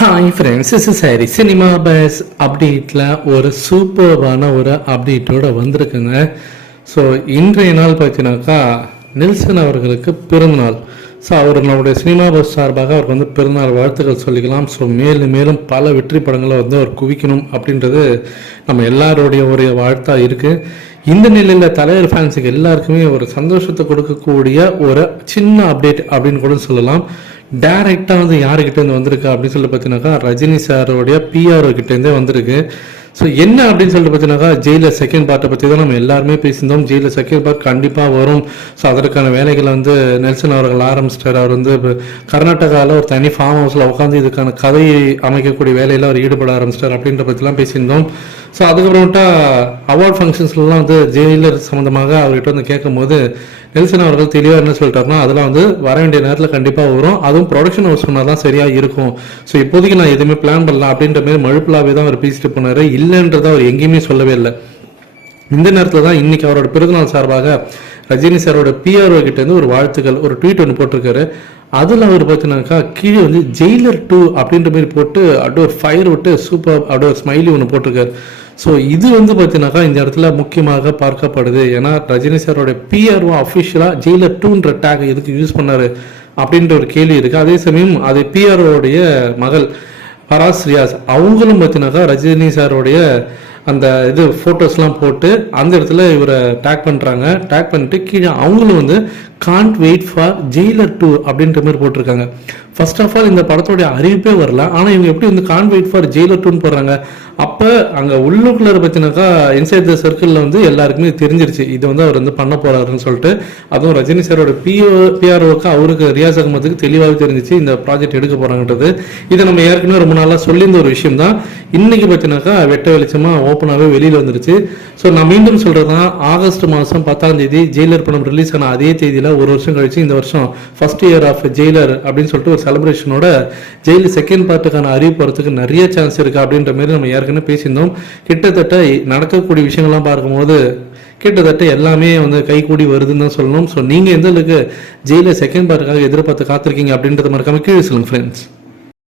Hi friends is sorry cinema base அப்டேட்டில் ஒரு சூப்பர்வான ஒரு அப்டேட்டோட வந்திருக்குங்க. ஸோ இன்றைய நாள் பார்த்தீங்கன்னாக்கா நெல்சன் அவர்களுக்கு பிறந்தநாள் ஸோ அவர் நம்முடைய சினிமா பஸ் சார்பாக அவருக்கு வந்து பிறந்தநாள் வாழ்த்துக்கள் சொல்லிக்கலாம். ஸோ மேலும் மேலும் பல வெற்றி படங்களை வந்து அவர் குவிக்கணும் அப்படின்றது நம்ம எல்லாருடைய ஒரு வாழ்த்தாக இருக்குது இந்த நிலையில் தலைவர் ஃபேன்ஸுக்கு எல்லாருக்குமே ஒரு சந்தோஷத்தை கொடுக்கக்கூடிய ஒரு சின்ன அப்டேட் அப்படின்னு கூட சொல்லலாம். டைரெக்டாக வந்து யாருக்கிட்டேருந்து வந்திருக்கு? அப்படின்னு சொல்லி பார்த்தீங்கன்னாக்கா ரஜினி சாரோடைய பிஆர்ஓ கிட்டேருந்தே வந்திருக்கு. ஸோ என்ன அப்படின்னு சொல்லிட்டு பார்த்தீங்கன்னாக்கா ஜெயிலில் செகண்ட் பார்ட்டை பற்றி தான் நம்ம எல்லாருமே பேசியிருந்தோம். ஜெயிலில் செகண்ட் பார்ட் கண்டிப்பாக வரும். ஸோ அதற்கான வேலைகளை வந்து நெல்சன் அவர்கள் ஆரம்பிச்சிட்டார். அவர் வந்து இப்போ கர்நாடகாவில் ஒரு தனி ஃபார்ம் ஹவுஸில் உட்காந்து இதுக்கான கதையை அமைக்கக்கூடிய வேலையில் அவர் ஈடுபட ஆரம்பிச்சிட்டார் அப்படின்ற பற்றிலாம் பேசியிருந்தோம். ஸோ அதுக்கப்புறமேட்டா அவார்ட் ஃபங்க்ஷன்ஸ்லாம் வந்து ஜெயிலர் சம்மந்தமாக அவர்கிட்ட வந்து கேட்கும்போது நெல்சன் அவர்கள் தெளிவாக என்ன சொல்லிட்டாருன்னா அதெல்லாம் வந்து வர வேண்டிய நேரத்தில் கண்டிப்பாக வரும். அதுவும் ப்ரொடக்ஷன் ஹவுஸ் சொன்னால் தான் சரியாக இருக்கும். ஸோ இப்போதைக்கு நான் எதுவுமே பிளான் பண்ணலாம் அப்படின்ற மாதிரி மழுப்பிலாவே தான் அவர் பேசிட்டு போனார். இல்லைன்றதை அவர் எங்கேயுமே சொல்லவே இல்லை. இந்த நேரத்தில் தான் இன்னைக்கு அவரோட பிறந்தநாள் சார்பாக ரஜினி சாரோட பிஆர்ஓ கிட்டேருந்து ஒரு வாழ்த்துக்கள் ஒரு ட்வீட் ஒன்று போட்டிருக்காரு. அதில் அவர் பார்த்தீங்கன்னாக்கா கீழே வந்து ஜெயிலர் டூ அப்படின்ற மாதிரி போட்டு அப்படியே ஒரு ஃபயர் விட்டு சூப்பர் அப்படியே ஒரு ஸ்மைலி ஒன்று போட்டிருக்காரு. ஸோ இது வந்து பார்த்தீங்கன்னாக்கா இந்த இடத்துல முக்கியமாக பார்க்கப்படுது. ஏன்னா ரஜினி சாரோட பிஆர்ஓ அஃபிஷியலாக ஜெயிலர் டூன்ற டேக் எதுக்கு யூஸ் பண்ணாரு அப்படின்ற ஒரு கேள்வி இருக்குது அதே சமயம் அது பிஆர்ஓடைய மகள் பராஸ் ரியாஸ். அவங்களும் பார்த்தீங்கன்னாக்கா ரஜினி சாரோடைய அந்த இது ஃபோட்டோஸ்லாம் போட்டு அந்த இடத்துல இவரை டேக் பண்ணுறாங்க டேக் பண்ணிட்டு கீழே அவங்களும் வந்து can't wait for Jailer two அப்படின்ற மாதிரி போட்டிருக்காங்க. ஃபர்ஸ்ட் ஆஃப் ஆல் இந்த படத்தோடைய அறிவிப்பே வரல. ஆனால் இவங்க எப்படி வந்து காண்ட் வெயிட் ஃபார் ஜெயிலர் டூன்னு போடுறாங்க? அப்போ அங்கே உள்ளுக்குள்ள பற்றினாக்கா இன்சைட் த சர்க்கிளில் வந்து எல்லாருக்குமே தெரிஞ்சிருச்சு. இது வந்து அவர் வந்து பண்ண போறாருன்னு சொல்லிட்டு அதுவும் ரஜினி சாரோட பிஓ பிஆர்ஓக்கு அவருக்கு ரியாஸ் அகமதுக்கு தெளிவாகவே தெரிஞ்சிச்சு இந்த ப்ராஜெக்ட் எடுக்க போறாங்கன்றது. இதை நம்ம ஏற்கனவே ரொம்ப நாளாக சொல்லியிருந்த ஒரு விஷயம் தான் இன்னைக்கு பார்த்தீங்கன்னாக்கா வெட்ட வெளிச்சமாக ஓப்பனாகவே வெளியில் வந்துருச்சு. ஸோ நான் மீண்டும் சொல்கிறது தான் ஆகஸ்ட் மாதம் பத்தாம் தேதி ஜெயிலர் படம் ரிலீஸ் ஆன அதே தேதியில் ஒரு வருஷம் கழிச்சு இந்த வருஷம் ஃபர்ஸ்ட் இயர் ஆஃப் ஜெயிலர் அப்படின்னு சொல்லிட்டு ஒரு கலபரேஷனோட ஜெயில் செகண்ட் பார்ட்டுக்கான அறிவிப்பு வரத்துக்கு நிறைய சான்ஸ் இருக்கு அப்படின்ற மாதிரி நம்ம ஏற்கனவே பேசியிருந்தோம். கிட்டத்தட்ட நடக்கக்கூடிய விஷயங்கள்லாம் பார்க்கும்போது கிட்டத்தட்ட எல்லாமே வந்து கைகூடி வருதுன்னு தான் சொல்லணும். ஸோ நீங்கள் எந்த அளவுக்கு ஜெயிலில் செகண்ட் பார்ட்டுக்காக எதிர்பார்த்து காத்திருக்கீங்க அப்படின்றத மறக்காம கீழே சொல்லுங்க ஃப்ரெண்ட்ஸ்